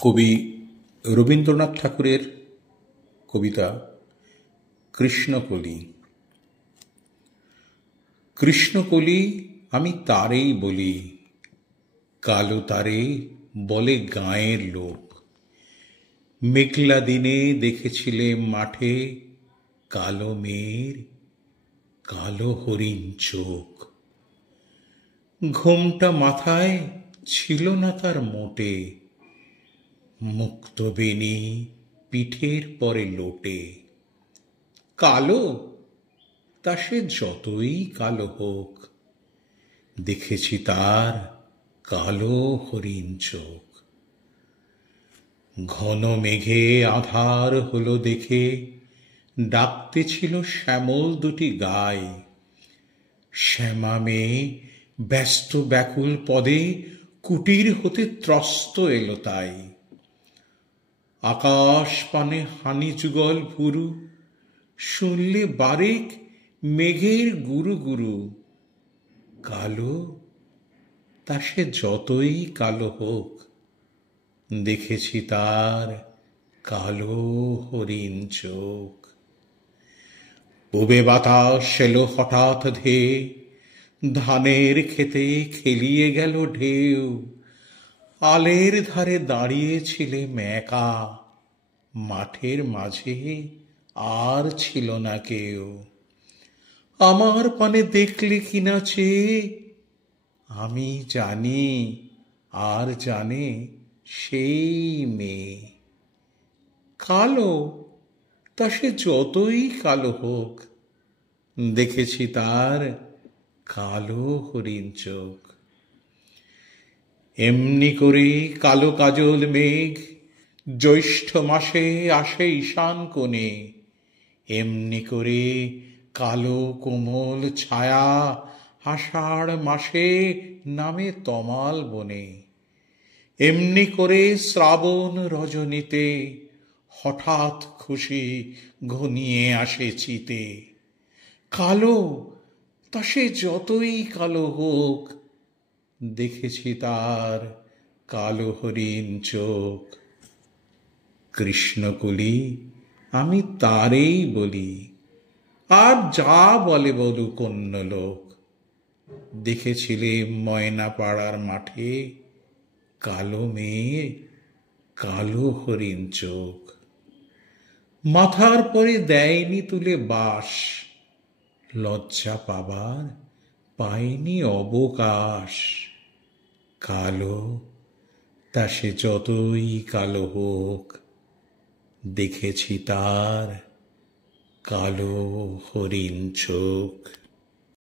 কবি রবীন্দ্রনাথ ঠাকুরের কবিতা কৃষ্ণকলি। কৃষ্ণকলি আমি তারেই বলি, কালো তারে বলে গাঁয়ের লোক। মেঘলা দিনে দেখেছিলে মাঠে কালো মেয়ের কালো হরিণ চোখ। ঘোমটা মাথায় ছিল না তার মোটে, মুক্ত বেনি পিঠের পরে লোটে। কালো তা সে যতই কালো হোক, দেখেছি তার কালো হরিণ চোখ। ঘন মেঘে আধার হলো দেখে ডাকতেছিল শ্যামল দুটি গায়। শ্যামা মেয়ে ব্যস্ত ব্যাকুল পদে কুটির হতে ত্রস্ত এলো তাই। আকাশ পানে হানি যুগল ভুরু, শুনলে বারেক মেঘের গুরু গুরু। কালো তা সে যতই কালো হোক, দেখেছি তার কালো হরিণ চোখ। পুবে বাতাস এলো হঠাৎ ধেয়ে, ধানের খেতে খেলিয়ে গেল ঢেউ। আলের ধারে দাঁড়িয়েছিলে মেকা, মাঠের মাঝে আর ছিল না কেউ। আমার পানে দেখলে কিনা চেয়ে, আমি জানি আর জানে সেই মেয়ে। কালো তা সে যতই কালো হোক, দেখেছি তার কালো হরিণ চোখ। এমনি করে কালো কাজল মেঘ জ্যৈষ্ঠ মাসে আসে ঈশান কোণে। এমনি করে কালো কোমল ছায়া আষাঢ় মাসে নামে তমাল বনে। এমনি করে শ্রাবণ রজনীতে হঠাৎ খুশি ঘনিয়ে আসে চিতে। কালো তা সে যতই কালো হোক, দেখেছি তার কালো হরিণ চোখ। কৃষ্ণকলি আমি তারেই বলি, আর যা বলে বলুক অন্য লোক। দেখেছিলে ময়না পাড়ার মাঠে কালো মেয়ে কালো হরিণ চোখ। মাথার পরে দেয়নি তুলে বাস, লজ্জা পাবার পায়নি অবকাশ। কালো তা সে যতই কালো হোক, দেখেছি তার কালো হরিণ চোখ।